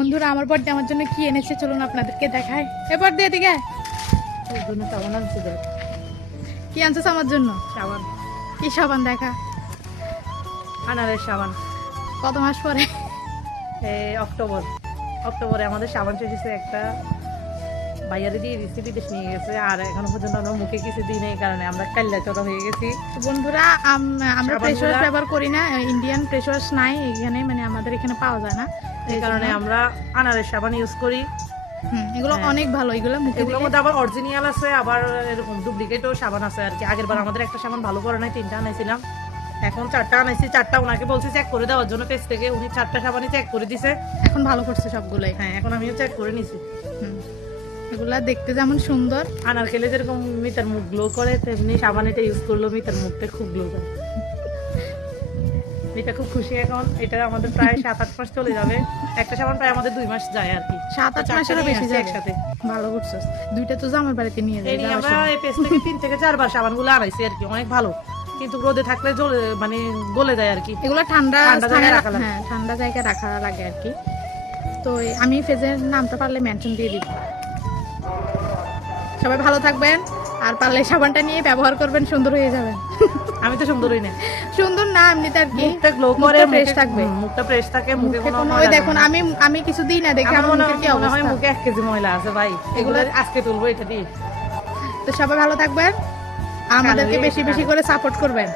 বন্ধুরা আমার বার্থডে আমার জন্য কি এনেছে চলুন আপনাদেরকে দেখাই। এবার দিয়ে দিকে ওর জন্য সাবান আনছে দেখ। কি আনছিস আমার জন্য? সাবান, কি সাবান দেখা? আনারের সাবান। কত মাস পরে? অক্টোবরে আমাদের সাবান শেষ হয়েছে। একটা ভাইয়ারে দিয়ে দিচ্ছি, বিদেশ নিয়ে গেছে। আর এখনো পর্যন্ত আমরা মুখে কিছু দিই নেই, কারণে আমরা কাল্লা চড়া হয়ে গেছি। তো বন্ধুরা আমরা ফেস ওয়াশ ব্যবহার করি না, ইন্ডিয়ান ফেস ওয়াশ নাই এখানে, মানে আমাদের এখানে পাওয়া যায় না, এই কারণে আমরা আনারের সাবান ইউজ করি। এগুলো অনেক ভালো, এগুলো মুখে এগুলোর মধ্যে আবার অরিজিনাল আছে, আবার এরকম ডুপ্লিকেটও সাবান আছে আর কি। আগের বার আমাদের একটা সাবান ভালো করে নাই, 3টা আনাইছিলাম, এখন 4টা আনাইছি। 4টা ওনাকে বলছি চেক করে দেওয়ার জন্য পেজ থেকে, উনি 4টা সাবানই চেক করে দিছে। এখন ভালো করছে সবগুলাই। হ্যাঁ, এখন আমিও চেক করে নিছি। এগুলা দেখতে যেমন সুন্দর, আনার খেলে যেরকম মিতার মুখ গ্লো করে, তেমনি সাবান এটা ইউজ করলো মিতার মুখটা খুব গ্লো করে। মিতা খুব খুশি এখন। এটা আমাদের প্রায় 7-8 মাস চলে যাবে। একটা সাবান প্রায় আমাদের 2 মাস যায় আর কি। 7-8 মাসেরও বেশি যায় একসাথে। ভালো করছিস। দুইটা তো জামার বাড়িতে নিয়ে যাই। আমরা এই পেজ থেকে 3 থেকে 4 বার সাবানগুলো আনাইছি আর কি, অনেক ভালো। কিন্তু রোদে থাকলে মানে গলে যায় আর কি। এগুলো ঠান্ডা জায়গায় রাখা লাগে। হ্যাঁ, ঠান্ডা জায়গায় রাখা লাগে আর কি। তো আমি পেজের নামটা পারলে মেনশন দিয়ে দিব। সবাই ভালো থাকবেন, আর পারলে সাবানটা নিয়ে ব্যবহার করবেন, সুন্দর হয়ে যাবেন। আমি তো সুন্দরই না, সুন্দর না এমনিতে আর কি, মুখটা গ্লো করে, ফ্রেশ থাকবে, মুখটা ফ্রেশ থাকে, মুখে কোনো ওই দেখুন আমি কিছু দিই না দেখে আমার মুখের কি মনে হয় অবস্থা। মুখে 1 কেজি ময়লা আছে ভাই। এগুলো আজকে তুলবো এটা দিয়ে। তো সবাই ভালো থাকবেন, আমাদেরকে বেশি বেশি করে সাপোর্ট করবেন।